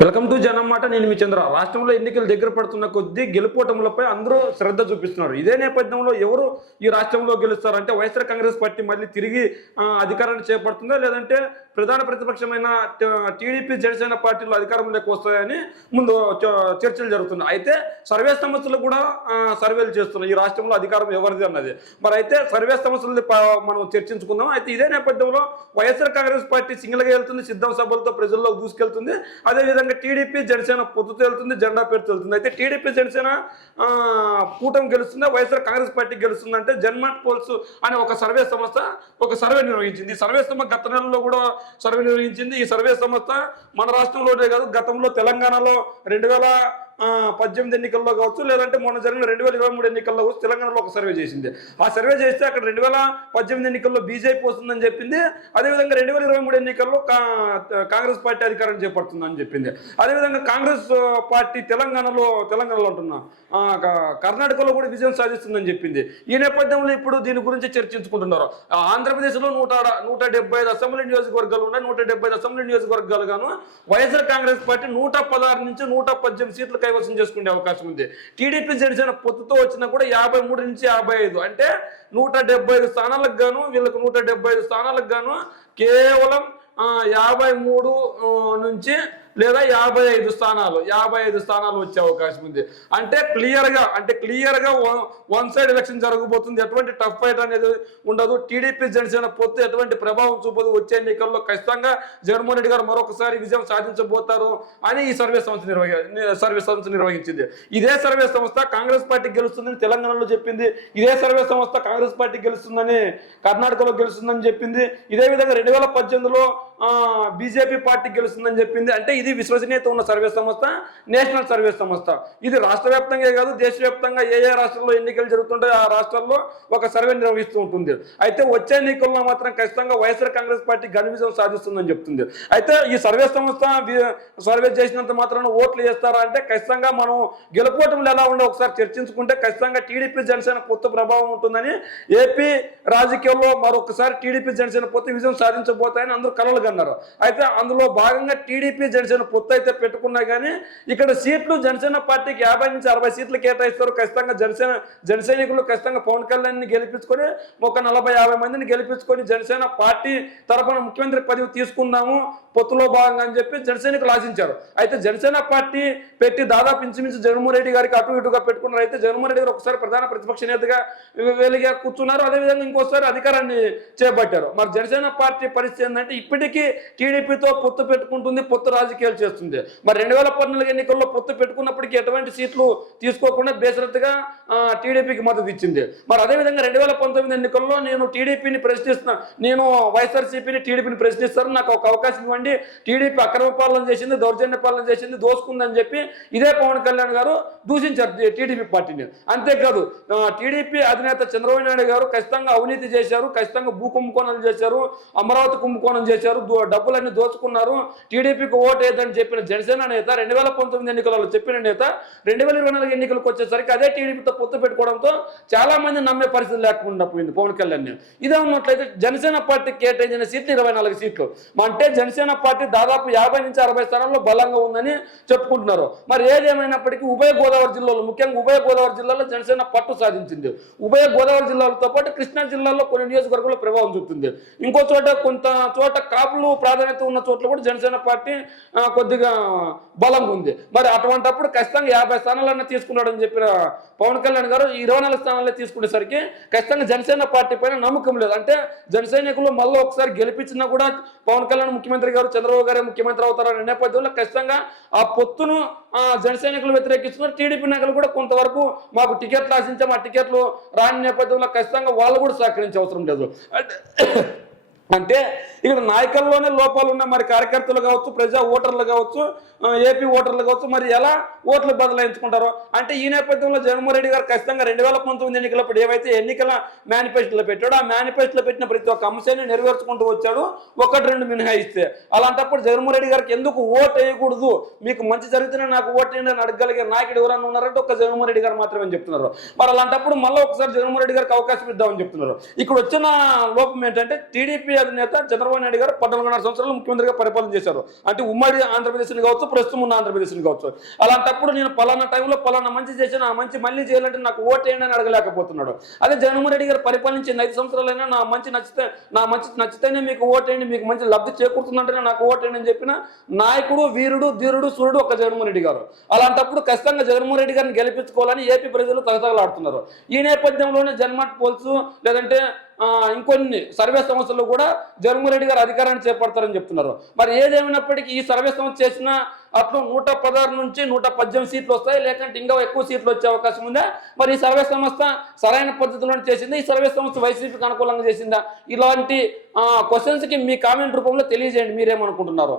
Welcome to జనం మాట. నేను మీ చంద్ర. రాష్ట్రంలో ఎన్నికలు దగ్గర పడుతున్న కొద్దీ గెలుపోటములపై అందరూ శ్రద్ధ చూపిస్తున్నారు. ఇదే నేపథ్యంలో ఎవరు ఈ రాష్ట్రంలో గెలుస్తారంటే వైఎస్ఆర్ కాంగ్రెస్ పార్టీ మళ్ళీ తిరిగి అధికారాన్ని చేపడుతుందా, లేదంటే ప్రధాన ప్రతిపక్షమైన టీడీపీ జనసేన పార్టీలు అధికారంలోకి వస్తాయని ముందు చర్చలు జరుగుతున్నాయి. అయితే సర్వే సంస్థలు కూడా సర్వేలు చేస్తున్నాయి ఈ రాష్ట్రంలో అధికారం ఎవరిది అన్నది. మరి అయితే సర్వే సంస్థలు మనం చర్చించుకుందాం. అయితే ఇదే నేపథ్యంలో వైఎస్ఆర్ కాంగ్రెస్ పార్టీ సింగిల్గా వెళ్తుంది, సిద్ధం సభలతో ప్రజల్లోకి దూసుకెళ్తుంది. అదేవిధంగా టీడీపీ జనసేన పొత్తుతో వెళ్తుంది, జెండా పేరుతో వెళ్తుంది. అయితే టీడీపీ జనసేన కూటమి గెలుస్తుందా, వైఎస్ఆర్ కాంగ్రెస్ పార్టీ గెలుస్తుందంటే జన్మట్ పోల్స్ అనే ఒక సర్వే సంస్థ ఒక సర్వే నిర్వహించింది. ఈ సర్వే సంస్థ గత నెలలో కూడా సర్వే నిర్వహించింది. ఈ సర్వే సంస్థ మన రాష్ట్రంలోనే కాదు, గతంలో తెలంగాణలో 2018 ఎన్నికల్లో కావచ్చు, లేదంటే మొన్న జరిగిన 2023 ఎన్నికల్లో కావచ్చు, తెలంగాణలో ఒక సర్వే చేసింది. ఆ సర్వే చేస్తే అక్కడ 2018 ఎన్నికల్లో బీజేపీ వస్తుందని చెప్పింది. అదేవిధంగా 2023 ఎన్నికల్లో కాంగ్రెస్ పార్టీ అధికారం చేపడుతుందని చెప్పింది. అదేవిధంగా కాంగ్రెస్ పార్టీ తెలంగాణలో ఉంటున్నా కర్ణాటకలో కూడా విజయం సాధిస్తుందని చెప్పింది. ఈ నేపథ్యంలో ఇప్పుడు దీని గురించి చర్చించుకుంటున్నారు. ఆంధ్రప్రదేశ్లో 175 అసెంబ్లీ నియోజకవర్గాలు ఉన్నాయి. 175 అసెంబ్లీ నియోజకవర్గాలు గాను వైఎస్ఆర్ కాంగ్రెస్ పార్టీ 116 నుంచి 118 సీట్లు కైవసం చేసుకునే అవకాశం ఉంది. టీడీపీ జనసేన పొత్తుతో వచ్చినా కూడా 53 నుంచి 55, అంటే 175 స్థానాలకు గాను వీళ్ళకు 175 స్థానాలకు గాను కేవలం 53 నుంచి లేదా 55 స్థానాలు వచ్చే అవకాశం ఉంది. అంటే క్లియర్గా వన్ సైడ్ ఎలక్షన్ జరగబోతుంది. ఎటువంటి టఫ్ ఫైట్ అనేది ఉండదు. టీడీపీ జనసేన పొత్తు ఎటువంటి ప్రభావం చూపదు. వచ్చే ఎన్నికల్లో ఖచ్చితంగా జగన్మోహన్ రెడ్డి గారు మరొకసారి విజయం సాధించబోతారు అని ఈ సర్వే సంస్థ నిర్వహించింది. ఇదే సర్వే సంస్థ కాంగ్రెస్ పార్టీ గెలుస్తుందని తెలంగాణలో చెప్పింది. ఇదే సర్వే సంస్థ కాంగ్రెస్ పార్టీ గెలుస్తుందని కర్ణాటకలో గెలుస్తుందని చెప్పింది. ఇదే విధంగా 2018లో బీజేపీ పార్టీ గెలుస్తుందని చెప్పింది. అంటే ఇది విశ్వసనీయత ఉన్న సర్వే సంస్థ, నేషనల్ సర్వే సంస్థ. ఇది రాష్ట్ర వ్యాప్తంగా కాదు, దేశవ్యాప్తంగా ఏ రాష్ట్రంలో ఎన్నికలు జరుగుతుంటాయో ఆ రాష్ట్రాల్లో ఒక సర్వే నిర్వహిస్తూ ఉంటుంది. అయితే వచ్చే ఎన్నికల్లో మాత్రం ఖచ్చితంగా వైఎస్ఆర్ కాంగ్రెస్ పార్టీ ఘన విజయం సాధిస్తుందని చెప్తుంది. అయితే ఈ సర్వే సంస్థ సర్వే చేసినంత మాత్రాన ఓట్లు వేస్తారా అంటే ఖచ్చితంగా మనం గెలుపోవటంలో ఎలా ఉండో ఒకసారి చర్చించుకుంటే ఖచ్చితంగా టీడీపీ జనసేన పొత్తు ప్రభావం ఉంటుందని, ఏపీ రాజకీయాల్లో మరొకసారి టీడీపీ జనసేన పొత్తు విజయం సాధించబోతాయని అందరూ కలలు కన్నారు. అయితే అందులో భాగంగా టీడీపీ జనసేన పొత్తు అయితే పెట్టుకున్నా కానీ ఇక్కడ సీట్లు జనసేన పార్టీకి 50 నుంచి 60 సీట్లు కేటాయిస్తారు. ఖచ్చితంగా జనసైనికులు ఖచ్చితంగా పవన్ కళ్యాణ్ గెలిపించుకొని ఒక 40-50 మందిని గెలిపించుకొని జనసేన పార్టీ తరఫున ముఖ్యమంత్రి పదవి తీసుకుందాము పొత్తులో భాగంగా అని చెప్పి జనసైనికులు ఆశించారు. అయితే జనసేన పార్టీ పెట్టి దాదాపు ఇంచుమించు జగన్మోహన్ రెడ్డి గారికి అటు ఇటుగా పెట్టుకున్నారు. అయితే జగన్మోహన్ రెడ్డి గారు ఒకసారి ప్రధాన ప్రతిపక్ష నేతగా వెలిగా కూర్చున్నారు. అదేవిధంగా ఇంకోసారి అధికారాన్ని చేపట్టారు. మరి జనసేన పార్టీ పరిస్థితి ఏంటంటే ఇప్పటికీ టీడీపీతో పొత్తు పెట్టుకుంటుంది, పొత్తు రాజకీయాలు చేస్తుంది. మరి 2014 ఎన్నికల్లో పొత్తు పెట్టుకున్నప్పటికీ ఎటువంటి సీట్లు తీసుకోకుండా బేసరత్తుగా టీడీపీకి మద్దతు ఇచ్చింది. మరి అదేవిధంగా 2019 ఎన్నికల్లో నేను వైఎస్ఆర్సీపీని టీడీపీని ప్రశ్నిస్తాను, నాకు ఒక అవకాశం ఇవ్వండి, టీడీపీ అక్రమ పాలన చేసింది, దౌర్జన్య పాలన చేసింది, దోసుకుందని చెప్పి ఇదే పవన్ కళ్యాణ్ గారు దూషించారు టీడీపీ పార్టీని. అంతేకాదు టీడీపీ అధినేత చంద్రబాబు నాయుడు గారు ఖచ్చితంగా అవినీతి చేశారు, ఖచ్చితంగా భూ కుంభకోణాలు చేశారు, అమరావతి కుంభకోణం చేశారు, డబ్బులన్నీ దోచుకున్నారు, టీడీపీకి ఓటు వేద్దని చెప్పిన జనసేన నేత 2019 ఎన్నికలలో చెప్పిన నేత 2024 ఎన్నికలకు వచ్చేసరికి అదే టీడీపీతో పొత్తు పెట్టుకోవడంతో చాలా మంది నమ్మే పరిస్థితి లేకుండా పోయింది పవన్ కళ్యాణ్. ఇదే ఉన్నట్లయితే జనసేన పార్టీ కేటాయించిన సీట్లు 24 సీట్లు. అంటే జనసేన పార్టీ దాదాపు 50 నుంచి 60 స్థానాల్లో బలంగా ఉందని చెప్పుకుంటున్నారు. మరి ఏదేమైనప్పటికీ ఉభయ గోదావరి జిల్లాలో, ముఖ్యంగా ఉభయ గోదావరి జిల్లాలో జనసేన పట్టు సాధించింది. ఉభయ గోదావరి జిల్లాలతో పాటు కృష్ణా జిల్లాలో కొన్ని నియోజకవర్గాల్లో ప్రభావం చూపుతుంది. ఇంకో కొంత చోట కాపులు ప్రాధాన్యత ఉన్న చోట్ల కూడా జనసేన పార్టీ కొద్దిగా బలంగా ఉంది. మరి అటువంటిప్పుడు ఖచ్చితంగా 50 స్థానాలన్నా తీసుకున్నాడని చెప్పిన పవన్ కళ్యాణ్ గారు 24 స్థానాలే తీసుకునేసరికి ఖచ్చితంగా జనసేన పార్టీ పైన నమ్మకం లేదు. అంటే జనసైనికులు మళ్ళీ ఒకసారి గెలిపించినా కూడా పవన్ కళ్యాణ్ ముఖ్యమంత్రి గారు, చంద్రబాబు గారే ముఖ్యమంత్రి అవుతారనే నేపథ్యంలో ఖచ్చితంగా ఆ పొత్తును జనసైనికులు వ్యతిరేకిస్తున్నారు. టీడీపీ నాయకులు కూడా కొంతవరకు మాకు టికెట్లు ఆశించాం, ఆ టికెట్లు రాని నేపథ్యంలో ఖచ్చితంగా వాళ్ళు కూడా సహకరించే అవసరం లేదు. అంటే ఇక్కడ నాయకుల్లోనే లోపాలు ఉన్నాయి. మరి కార్యకర్తలు కావచ్చు, ప్రజా ఓటర్లు కావచ్చు, ఏపీ ఓటర్లు కావచ్చు, మరి ఎలా ఓట్లు బదలాయించుకుంటారో. అంటే ఈ నేపథ్యంలో జగన్మోహన్ రెడ్డి గారు ఖచ్చితంగా 2019 ఎన్నికలప్పుడు ఏవైతే ఎన్నికల మేనిఫెస్టోలో పెట్టాడో ఆ మేనిఫెస్టోలో పెట్టిన ప్రతి ఒక్క అంశాన్ని నెరవేర్చుకుంటూ వచ్చాడు, 1-2 మినహాయిస్తే. అలాంటప్పుడు జగన్మోహన్ రెడ్డి గారికి ఎందుకు ఓటు వేయకూడదు, మీకు మంచి జరిగితేనే నాకు ఓటు వేయండి అని అడగలిగే నాయకుడు ఎవరన్నా ఉన్నారంటే ఒక జగన్మోహన్ రెడ్డి గారు మాత్రమే చెప్తున్నారు. మరి అలాంటప్పుడు మళ్ళీ ఒకసారి జగన్మోహన్ రెడ్డి గారికి అవకాశం ఇద్దామని చెప్తున్నారు. ఇక్కడ వచ్చిన లోపం ఏంటంటే టీడీపీ అధినేత చంద్రబాబు నాయుడు గారు 14.5 సంవత్సరాలు ముఖ్యమంత్రిగా పరిపాలన చేశారు. అంటే ఉమ్మడి ఆంధ్రప్రదేశ్ని కావచ్చు, ప్రస్తుతం ఉన్న ఆంధ్రప్రదేశ్ని కావచ్చు. అలాంటప్పుడు నేను పలానా టైంలో పలానా మంచి చేసిన ఆ మంచి మళ్ళీ చేయాలంటే నాకు ఓటేయండి అని అడగలేకపోతున్నాడు. అదే జగన్మోహన్ రెడ్డి గారు పరిపాలించిన 5 సంవత్సరాలైనా నా మంచి నచ్చితేనే మీకు ఓటేయండి, మీకు మంచి లబ్ధి చేకూరుతుందంటేనే నాకు ఓటేయండి అని చెప్పిన నాయకుడు, వీరుడు, ధీరుడు, సూర్యుడు ఒక జగన్మోహన్ రెడ్డి గారు. అలాంటప్పుడు ఖచ్చితంగా జగన్మోహన్ రెడ్డి గారిని గెలిపించుకోవాలని ఏపీ ప్రజలు తగతగలాడుతున్నారు. ఈ నేపథ్యంలోనే జన్మట్ పోల్స్ లేదంటే ఇంకొన్ని సర్వే సంస్థలు కూడా జగన్మోహన్ రెడ్డి గారు అధికారాన్ని చేపడతారని చెప్తున్నారు. మరి ఏదేమైనప్పటికీ ఈ సర్వే సంస్థ చేసిన అట్లు 116 నుంచి 118 సీట్లు వస్తాయి, లేకంటే ఇంకా ఎక్కువ సీట్లు వచ్చే అవకాశం ఉందా? మరి ఈ సర్వే సంస్థ సరైన పద్ధతిలో చేసిందా? ఈ సర్వే సంస్థ వైసీపీకి అనుకూలంగా చేసిందా? ఇలాంటి క్వశ్చన్స్కి మీ కామెంట్ రూపంలో తెలియజేయండి, మీరేమనుకుంటున్నారు.